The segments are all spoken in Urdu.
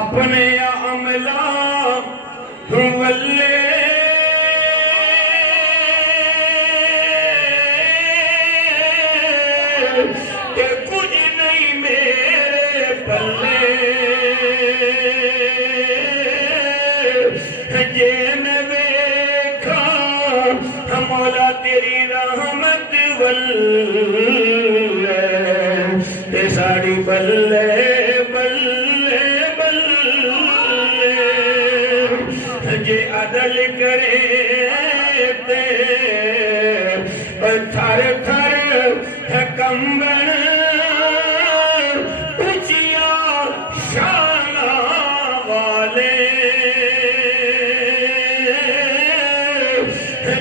اپنے عملہ واللے کہ کچھ نہیں میرے پلے جے میں ویکھا مولا تیری رحمت واللے تے ساڑی بلے بلے بلے جے عدل کرے تے تھر تھر کمبن اچیا شانہ والے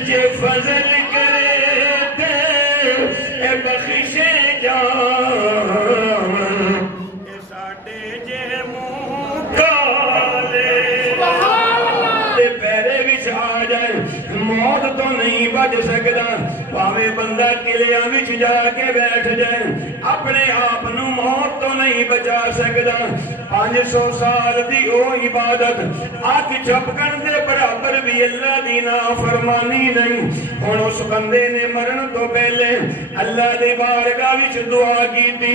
جے فضل کرے تے بخشے جان ساڈے جے منہ کالے تے پیرے وچ آ جائے موت تو نہیں بچ سکدا پاوے بندہ قلعیاں وچ جا کے بیٹھ جائے اپنے آپ نو موت تو نہیں بچا سکدا 500 سال دی او عبادت آنکھ جھپکن دے برابر بھی اللہ دی نافرمانی نہیں ہن اس بندے نے مرن تو پہلے اللہ دی بارگاہ وچ دعا کیتی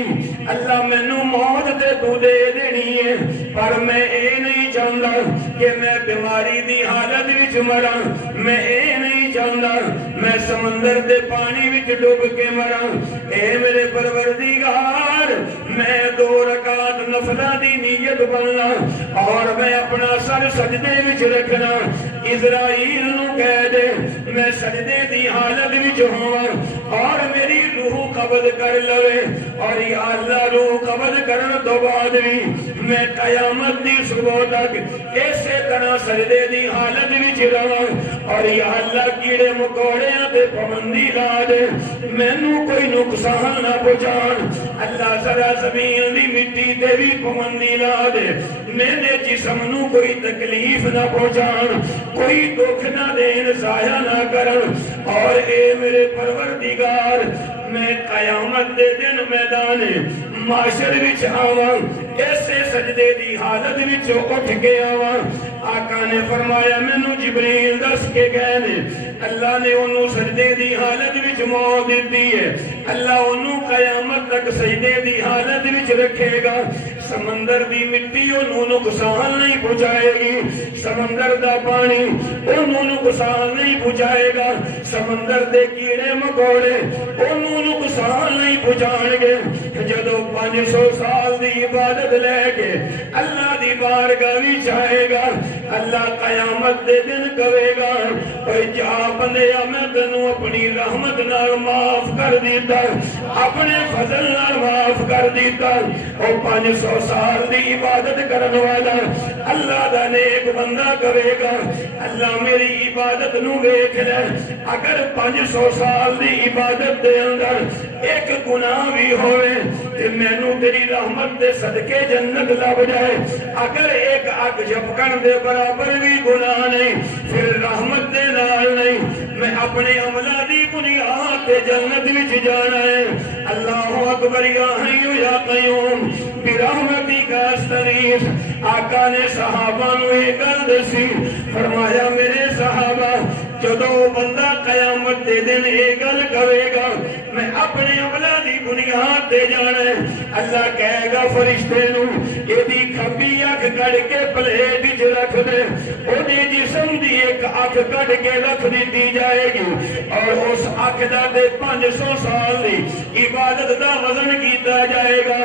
اللہ مینوں موت تے تو دے دینی ہے پر میں اے نہیں چاہندا کہ میں بیماری دی حالت وچ مراں میں اے نہیں چاہندا میں سمندر دے پانی وچ ڈوب کے مراں اے میرے پروردگار میں 2 رکعت نفلاں دی نیت بننا اور میں اپنا سر سجدے وچ رکھنا اسرائیل نو کہہ دے میں سجدے دی حالت وچ ہوں اور میری روح قبض کر لوے اور یا اللہ روح قبض کرن تو بعد بھی میں قیامت دی صبح تک اسی طرح سجدے دی حالت وچ رہاں اور یا اللہ کیڑے مکوڑیاں تے پابندی لا دے مینوں کوئی نقصان نہ پہنچان اللہ ذرا زمین دی مٹی تے بھی پابندی لا دے میرے جسم نو کوئی تکلیف نہ پہنچان کوئی دکھ نہ دین ضائع نہ کرن اور اے میرے پروردگار میں قیامت دے دن میدان معاشر وچ آواں ایسے سجدے دی حالت وچ اٹھ کے آواں آقا نے فرمایا مینوں جبریل دس کے گئے نے اللہ نے انہوں سجدے دی حالت وچ موت دیتی ہے اللہ انہوں قیامت تک سجدے دی حالت وچ رکھے گا سمندر دی مٹی انہوں نقصان نہیں پہنچائے گی سمندر دا پانی انہوں نقصان نہیں پہنچائے گا سمندر دے کیڑے مکوڑے انہوں نقصان نہیں پہنچائیں گے جدو 500 سال دی عبادت لے کے اللہ دی بارگاہ وچ آئے گا اللہ قیامت دے دن کہے گا اے جا بندیا میں تینوں اپنی رحمت نال معاف کر دیتا اپنے فضل نال معاف کر دیتا او 500 سال دی عبادت کرن والا اللہ دا نیک بندہ کہے گا اللہ میری عبادت نو ویکھ لے اگر 500 سال دی عبادت دے اندر ایک گناہ بھی ہوئے کہ مینوں تیری رحمت دے صدقے جنت لب جائے اگر ایک اگ جھپکن دے برابر بھی گناہ نہیں پھر رحمت دے نال نہیں میں اپنے عملہ دی بنیاد تے جنت وچ جانا ہے اللہ اکبر یا حی یا قیوم برحمتک استغیث آقا نے صحابہ نو ایک گل دسی فرمایا میرے صحابہ جدو بندہ قیامت دے دن ایک گل کرے گا میں اپنے عملہ دی بنیاد تے جانا ہے اللہ کہے گا فرشتے نو یہ دی کھبی اکھ کڑ کے پلیٹ وچ رکھ دے او دی جسم دی ایک اکھ کڑ کے رکھ دی جائے گی اور اس اکھ دا تے 500 سال دی عبادت دا وزن کیتا جائے گا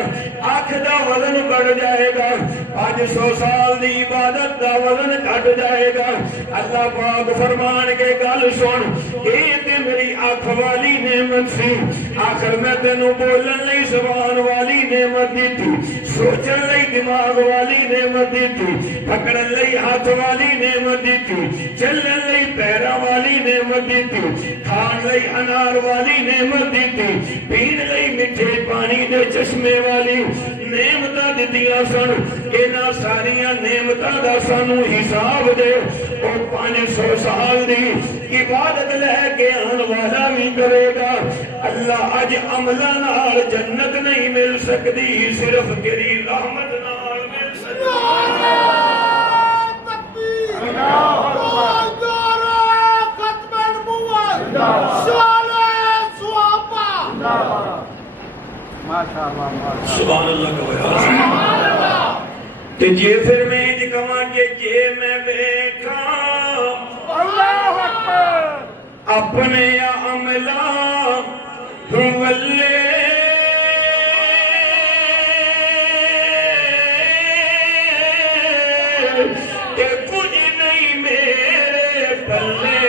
اکھ دا وزن بڑھ جائے گا 500 سال دی عبادت دا وزن گھٹ جائے گا اللہ پاک فرمان کے گل سن اے تے میری اکھ والی نعمت سی آخر میں تینوں بولن لئی زبان والی نعمت دیتی سوچن لئی دماغ والی نعمت دیتی پکڑن لئی ہاتھ والی نعمت دیتی چلن لئی پیرا والی نعمت دیتی کھان لئی انار والی نعمت دیتی پین لئی میٹھے پانی دے چشمے والی نعمتاں دتیاں سن انہاں ساریاں نعمتاں دا سانوں حساب دے او 500 سال دی عبادت لے کے آن والا بھی کرے گا اللہ اج عملہ نال جنت نہیں مل سکتی صرف تیری رحمت نال مل سکتی سبحان اللہ کہو تے جے پھر میں انج کہاں کہ جے میں ویکھاں اللہ اکبر اپنے عملاں والے کہ کچھ نہیں میرے پلے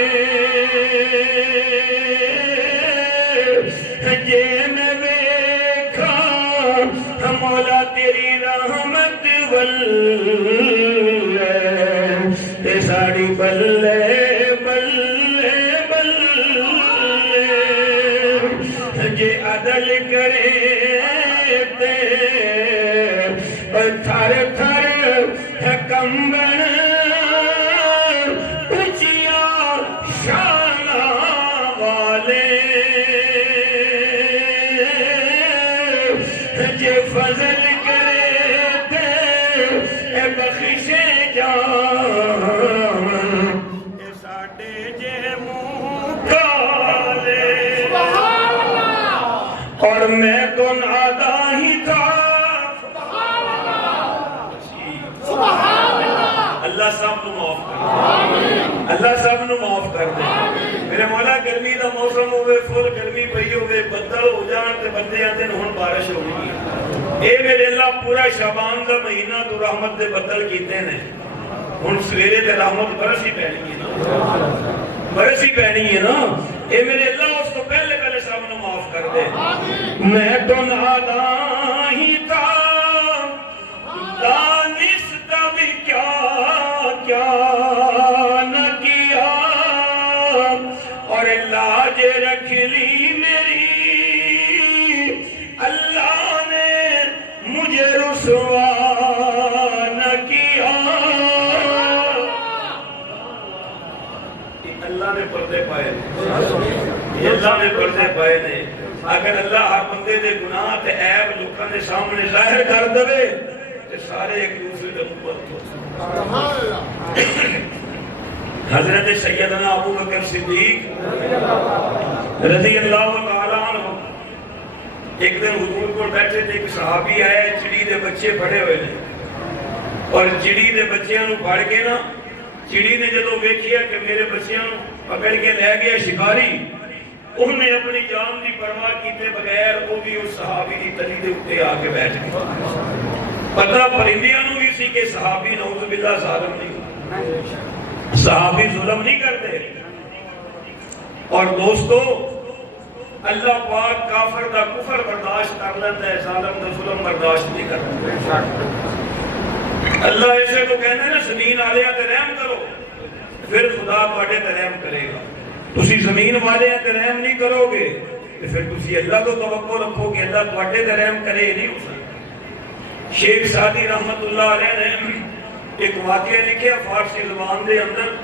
جے میں مولا تیری رحمت واللے تے ساڑی بلے بلے بلے جے عدل کرے تے تھر تھر کمبن اچیا شانہ والے جے فضل کرے تے بخشے جان اے ساڈے جے منہ کالے سبحان اللہ اور میں تو نادا ہی تھا سبحان اللہ سبحان اللہ اللہ سب نو معاف کر اللہ سب نو معاف کر دے میرے مولا گرمی دا موسم ہوئے فل گرمی پئی ہوئے بدل ہو جان تے بندے آتے ہن بارش ہو گئی اے میرے اللہ پورا شعبان دا مہینہ تو رحمت دے بدل کیتے نے ہن سویرے تے رحمت برس ہی پینی ہے نا برس ہی پینی ہے نا اے میرے اللہ اس کو پہلے پہلے سب نو معاف کر دے میں تو نادا ہی تھا دانستہ بھی کیا نہ کیا اور لاج رکھ لی میری اللہ نے مجھے رسوا نہ کیا اللہ نے پردے پائے اللہ نے پردے پائے نے اگر اللہ ہر بندے دے گناہ تے عیب لوکاں دے سامنے ظاہر کر دے تے سارے ایک دوسرے دے محبت ہو حضرت سیدنا ابو بکر صدیق رضی اللہ تعالیٰ عنہ ایک دن حضور کو بیٹھے تھے ایک صحابی آئے چڑی دے بچے پڑے ہوئے نے اور چڑی دے بچیاں نو پھڑ کے نا چڑی نے جدو ویکھیا کہ میرے بچیاں نو پکڑ کے لے گیا شکاری انہوں نے اپنی جان دی پرواہ کیتے بغیر وہ بھی اس صحابی دی تلی دے اوپر آ کے بیٹھ گئے پتہ پرندیاں نو بھی سی کہ صحابی نعوذ باللہ ظالم نہیں صحابی ظلم نہیں کرتے اور دوستو اللہ پاک کافر دا کفر برداشت کر لیتا ہے ظالم دا ظلم برداشت نہیں کرتا اللہ ایسے تو کہنا ہے نا زمین آلیہ تے رحم کرو پھر خدا تواڈے تے رحم کرے گا تسی زمین والے تے رحم نہیں کرو گے پھر تسی اللہ کو توقع رکھو گے اللہ تواڈے تے رحم کرے نہیں ہو سکتا شیخ سعدی رحمت اللہ علیہ نے ایک واقعہ لکھیا فارسی زبان دے اندر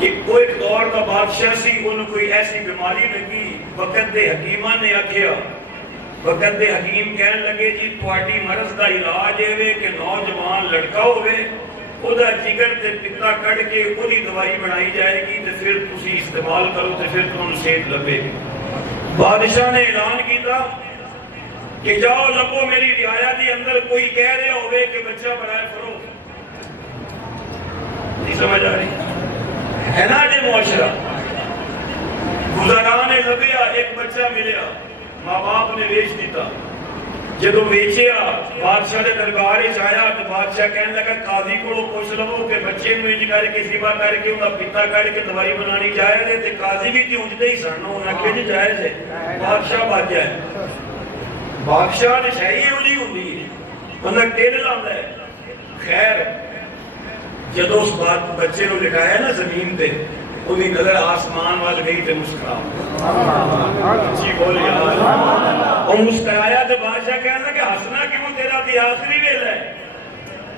کہ کوئی ایک دور کا بادشاہ سی انہوں کوئی ایسی بیماری لگی وقت دے حکیمہ نے آکھیا وقت دے حکیم کہنے لگے جی تواڈی مرض دا علاج ہے کہ نوجوان لڑکا ہوئے او دا جگر تے پتا کٹ کے اوہی دوائی بنائی جائے گی تے پھر تسی استعمال کرو تے پھر تمہیں صحت لبے گی بادشاہ نے اعلان کیتا کہ جاؤ لبو میری رعایا دی اندر کوئی کہہ رہے ہوئے کہ بچہ برائے فروغ نہیں سمجھ آ رہی ہے نا جی معاشرہ گزران لبیا ایک بچہ ملیا ماں باپ نے بیچ دیتا جدو بیچیا بادشاہ نے دربار آیا تو بادشاہ کہنے لگا قاضی کو پوچھ لو کہ بچے میں انج کر کے سیوا کر کے انہاں پتا کر کے دوائی بنانی جائز ہے تے قاضی بھی تے اونجدے ہی سن انہاں کہ جائز ہے بادشاہ بچ جائے بادشاہ نے شاہی اولی ہوندی ہے انہاں ٹیل لاندا ہے خیر جدو اس بات بچے نو لٹایا نا زمین تے انہی نظر آسمان وال گئی تے مسکرا جی بول یار اور مسکرایا تے بادشاہ کہنے لگا ہسنا کیوں تیرا بھی آخری ویلا ہے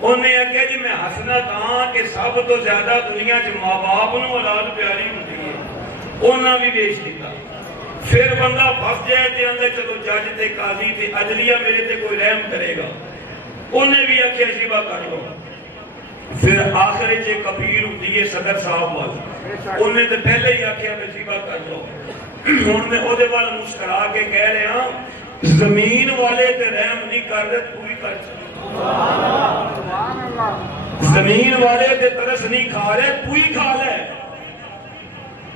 انہیں کہا جی میں ہسنا کہاں کہ سب تو زیادہ دنیا چ ماں باپ نو اولاد پیاری ہوتی ہے انہاں بھی بیچ دیتا پھر بندہ پھس جائے تے اندر چلو جج تے قاضی تے عدلیہ میرے تے کوئی رحم کرے گا انہیں بھی آخیا شیبہ کر لو. پھر آخر ایک اپیل ہوتی ہے صدر صاحب وال، انہیں تو پہلے ہی آخیا شیبہ کر لو. ہوں میں وہ مسکرا کے کہہ رہا زمین والے تے رحم نہیں کر رہے، تو ہی کر زمین والے تے ترس نہیں کھا رہے، تو ہی کھا لے.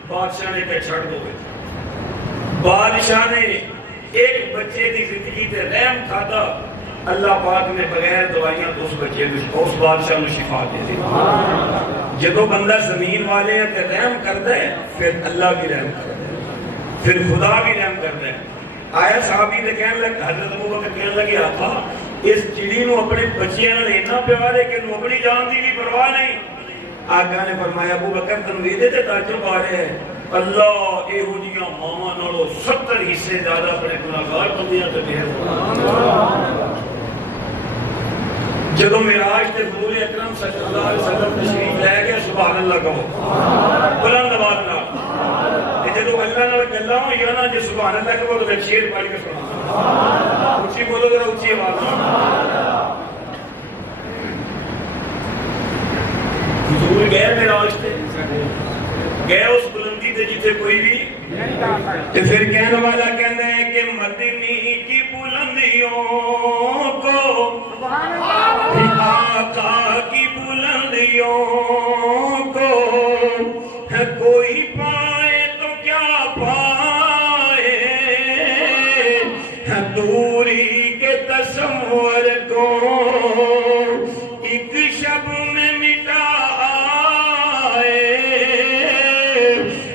بادشاہ نے کہ چھڑ دو. بادشاہ نے ایک بچے کی زندگی تے رحم کھاتا، اللہ پاک نے بغیر دوائیاں تو اس بچے اس بادشاہ نے شفا دے دی. جدو بندہ زمین والے ہیں تے رحم کرتا ہے، پھر اللہ بھی رحم کرتا ہے، پھر خدا بھی رحم کرتا ہے. آیا صحابی نے کہنے لگا، حضرت ابو بکر کہنے لگے آقا اس چڑی نو اپنے بچیاں نال اتنا پیار ہے کہ نو اپنی جان دی بھی پرواہ نہیں. آقا نے فرمایا ابو بکر تم ویدے تے تعجب آ رہے ہیں، اللہ ایہو جیاں ماواں نالوں 70 حصے زیادہ اپنے گناہگار بندیاں تے دے رہا. جدو معراج تے حضور اکرم صلی اللہ علیہ وسلم تشریف لے گئے، سبحان اللہ کہو بلند آواز نال. جدو اللہ نال گلاں ہوئیاں نا، جے سبحان اللہ کہو تو شیر پڑھ کے سنا. اچھی بولو ذرا اچھی آواز نال. حضور گئے معراج تے، گئے اس بلندی تے جتے کوئی بھی. پھر کہنے والا کہنا ہے کہ مدنی کی بلندیوں کو، آقا کی بلندیوں کو کوئی پائے تو کیا پائے، دوری کے تصور کو ایک شب میں مٹائے،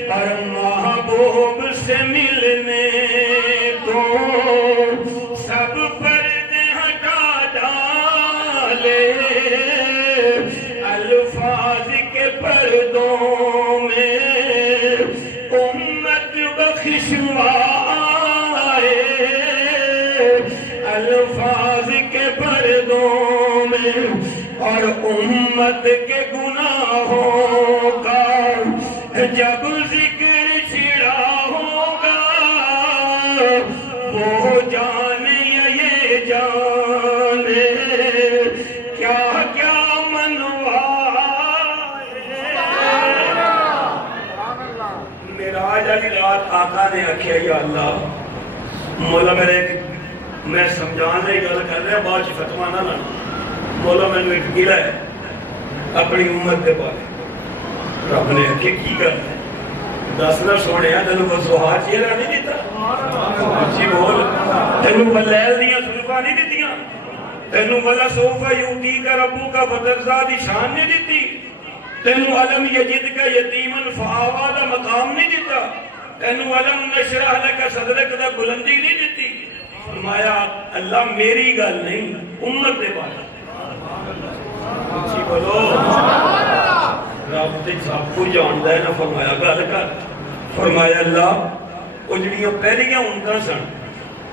اور محبوب سے ملنے کو سب پردے ہٹا ڈالے، الفاظ کے پردوں میں امت بخشوائے، الفاظ کے پردوں میں اور امت کے گناہوں کا جب ذکر چھڑا ہوگا، وہ جانے یہ جانے کیا کیا معراج والی رات آقا نے آخیا یا اللہ مولا میرے، میں سمجھان لئی گل کر رہا بعد چ فتوا نہ لانا. مولا میں ایک گلہ ہے اپنی امت کے بارے. رب نے آخیا کی گل ہے؟ دسنا سونے تینوں بسوہا چہرہ نہیں دیتا، اچھی بول، تینوں بلیل دیاں زلفاں نہیں دیتیاں، تینوں بلا سوفا یوتی کا ربو کا فترزا دی شان نہیں دیتی، تینوں علم یجد کا یتیمن فآوا دا مقام نہیں دیتا، تینوں علم نشرح لکا صدرک دا بلندی نہیں دیتی. فرمایا اللہ میری گل نہیں، امت دے بارے. اچھی بولو، رب تے سب کو جاندا ہے نا. فرمایا گل کر. فرمایا اللہ وہ جڑیاں پہلیاں امتاں سن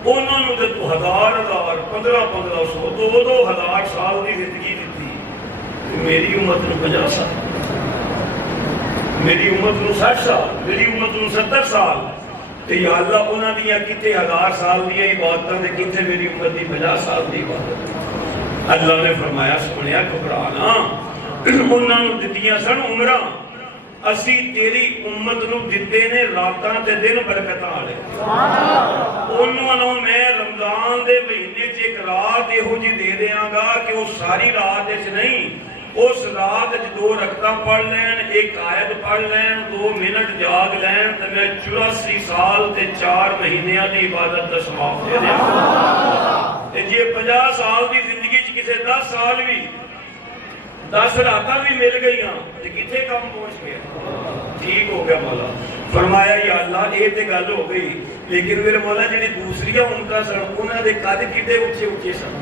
انہاں نوں تے تو ہزار 1500 2000 سال دی زندگی دتی، میری امت نوں 50 سال، میری امت نوں 60 سال، میری امت نوں 70 سال. تے یا اللہ انہاں دیاں کتے 1000 سال دیاں عبادتاں تے کتے میری امت دی 50 سال دی عبادت. اللہ نے فرمایا سنیا گھبرانا، انہاں نوں دتیاں سن عمراں، اسی تیری امت نوں دتے نے راتاں تے دن برکتاں والے. انہاں نوں میں رمضان دے مہینے چ ایک رات ایہو جی دے دیاں گا کہ وہ ساری رات وچ نہیں، اس رات 2 رکعتاں پڑھ لین، 1 آیت پڑھ لین، 2 منٹ جاگ لین، تے میں 84 سال تے 4 مہینیاں دی عبادت دا ثواب دے دیاں. تے جے 50 سال دی زندگی چ کسے 10 سال بھی 10 راتاں بھی مل گئیاں تے کتھے کم پہنچ گیا. ٹھیک ہو گیا مولا. فرمایا یا اللہ یہ تے گل ہو گئی، لیکن میرے مولا جڑی دوسری امتاں سن انہاں دے قد کڈے اونچے اونچے سن،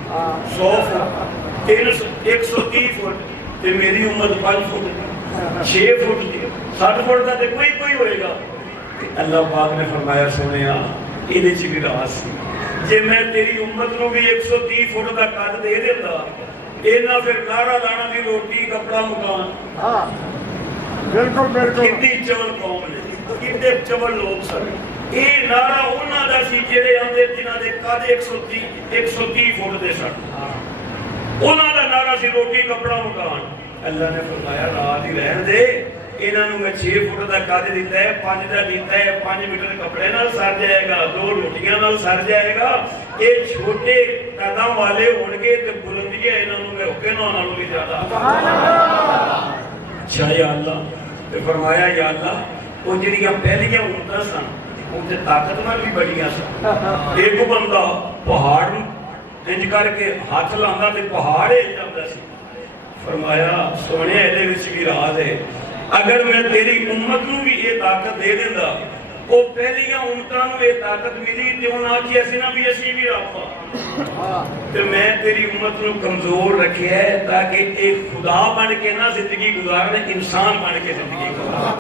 100 فٹ 130 فٹ، تے میری امت 5 فٹ 6 فٹ 60 فٹ دا تے کوئی ہوئے گا. اللہ پاک نے فرمایا سونیا ایدے چ بھی راز سی، جے میں تیری امت نوں بھی 130 فٹ دا قد دے دیندا، اینا پھر نارا لانا دی روٹی کپڑا مکان. بالکل بالکل کتنی چول قوم نے، کتنے چول لوگ سن. اے نارا انہاں دا سی جڑے آندے جنہاں دے قد 130 فٹ دے سن. انہاں دا نعرہ سی روٹی کپڑا مکان. اللہ نے فرمایا رات ہی رہن دے, انہاں نوں میں 6 فٹ دا قد دیتا ہے, 5 دا دیتا ہے, 5 میٹر کپڑے نال سر جائے گا, 2 روٹیاں نال سر جائے گا. یہ چھوٹے قدم والے ہون گے تے بلندیاں انہاں نوں میں اوکے نالوں بھی زیادہ. سبحان اللہ. اچھا یا اللہ. تے فرمایا یا اللہ وہ جڑیاں پہلیاں امتاں سن تے طاقتور بھی بڑیاں سن. ایک بندہ پہاڑ انج کر کے ہاتھ لاندا تے پہاڑ ہل جاندا سی. فرمایا سونے ایدے وچ بھی راز ہے, اگر میں تیری امت نوں بھی یہ طاقت دے دیندا, وہ پہلیاں امتاں نوں یہ طاقت ملی تے انہاں آکھیا سی نا بھی اسی بھی رابطہ, تے میں تیری امت نوں کمزور رکھیا ہے تاکہ ایک خدا بن کے نہ زندگی گزارن, انسان بن کے زندگی گزارن.